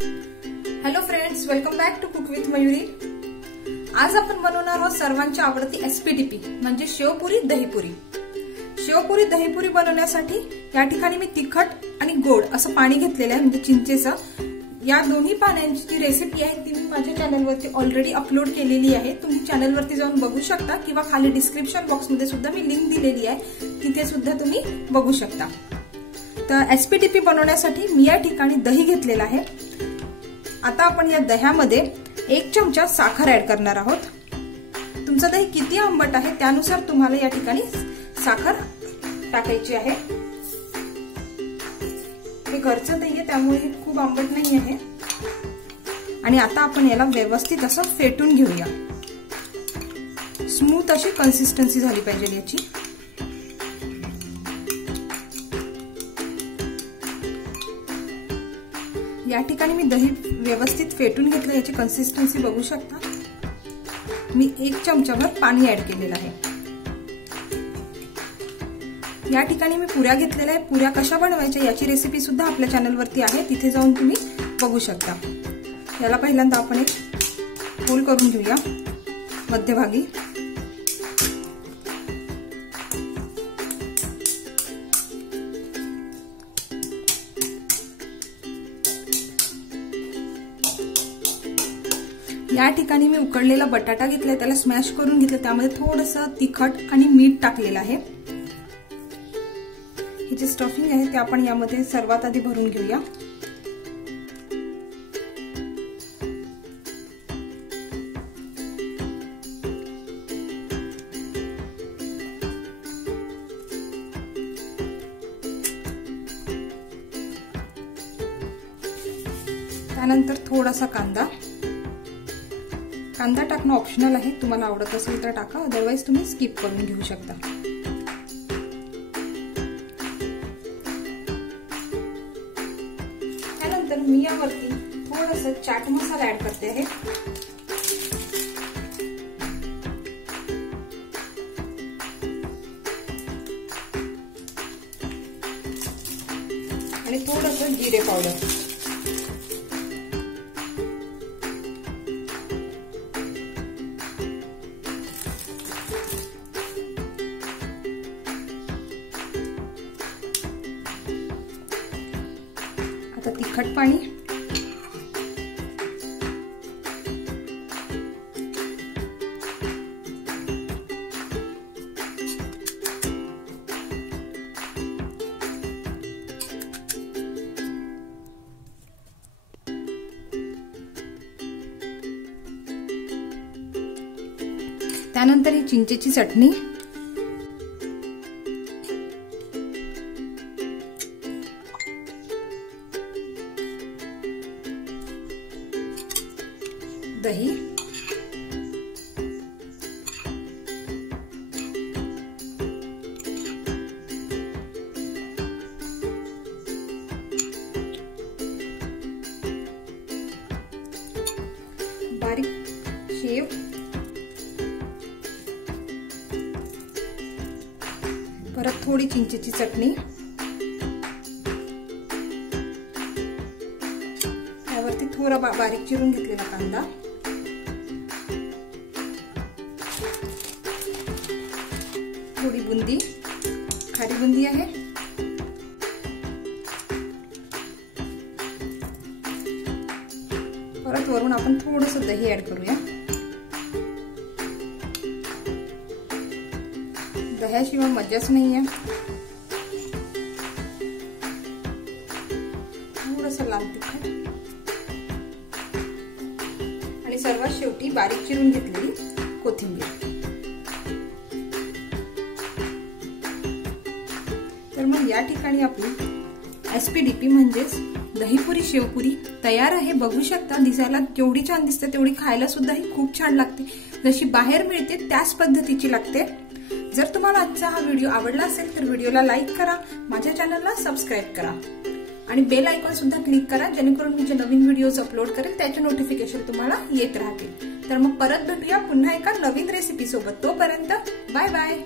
Hello friends, welcome back to cook with Mayuri. आज आपण बनवणार आहोत सर्वांची आवडती SPDP म्हणजे शेव पुरी दही पुरी। शेव पुरी दही पुरी बनवण्यासाठी या ठिकाणी मी तिखट आणि गोड असं पाणी घेतलेलं आहे, म्हणजे चिंचेचं। या दोन्ही पाण्याची जी रेसिपी आहे ती मी माझ्या चॅनलवरती ऑलरेडी अपलोड केलेली आहे, तुम्ही चॅनलवरती जाऊन बघू शकता किंवा खाली डिस्क्रिप्शन बॉक्समध्ये सुद्धा मी लिंक दिलेली आहे, तिथे सुद्धा तुम्ही बघू शकता। तर SPDP बनवण्यासाठी मी या ठिकाणी दही घेतलेला आहे। आता आपण या दह्यामध्ये 1 चमचा साखर ऍड करणार आहोत। तुमचं दही किती आंबट आहे त्यानुसार तुम्हाला या ठिकाणी साखर टाकायची आहे। हे घरचं दही आहे त्यामुळे हे खूप आंबट नाही आहे। आणि आता आपण याला व्यवस्थित असं फेटून घेऊया। स्मूथ अशी कन्सिस्टन्सी झाली पाहिजे याची। या ठिकाणी मी दही व्यवस्थित फेटून घेतलं, याची कन्सिस्टन्सी बघू शकता। मी 1 चमचाभर पाणी ऍड केलेलं आहे। या ठिकाणी मी पुऱ्या घेतलेल्या आहे। पुऱ्या कशा बनवायच्या याची रेसिपी सुद्धा आपल्या चॅनलवरती आहे, तिथे जाऊन तुम्ही बघू शकता। याला पहिल्यांदा आपण एक होल करून घेऊया मध्यभागी। या ठिकाणी मी उकडलेला बटाटा घेतलाय, त्याला स्मॅश करून घेतलं, त्यामध्ये थोडंसं तिखट आणि मीठ टाकलेलं आहे। हे जे स्टफिंग आहे ते आपण यामध्ये सर्वात आधी भरून घेऊया। त्यानंतर थोडासा कांदा टाकणं ऑप्शनल आहे, तुम्हाला आवडत असेल तर टाका, अदरवाइज तुम्ही स्किप करून घेऊ शकता। त्यानंतर मी यावरती थोडासा चाट मसाला ऍड करते आहे। आणि थोडंसं जिरे पावडर। आता तिखट पाणी, त्यानंतर ही चिंचेची चटणी, दही, बारीक शेव, परत थोडी चिंचेची चटणी, त्यावरती थोडा बारीक चिरून घेतलेला कांदा, थोडी बुंदी, खारी बुंदी आहे, परत वरून आपण थोडंसं दही ऍड करूया। दह्याशिवाय मजाच नाहीये। थोडंसं लाल तिखट आणि सर्वात शेवटी बारीक चिरून घेतलेली कोथिंबीर। तर मग या ठिकाणी आपली SPDP म्हणजेच दहीपुरी शेवपुरी तयार आहे। बघू शकता, दिसायला जेवढी छान दिसते तेवढी खायला सुद्धा ही खूप छान लागते। जशी बाहेर मिळते त्याच पद्धतीची लागते। जर तुम्हाला आजचा हा व्हिडिओ आवडला असेल तर व्हिडिओला लाईक करा, माझ्या चॅनलला सबस्क्राईब करा आणि बेल आयकॉन सुद्धा क्लिक करा, जेणेकरून मी जे नवीन व्हिडिओज अपलोड करेल त्याचे नोटिफिकेशन तुम्हाला येत राहतील। तर मग परत भेटूया पुन्हा एका नवीन रेसिपी सोबत। तोपर्यंत बाय बाय।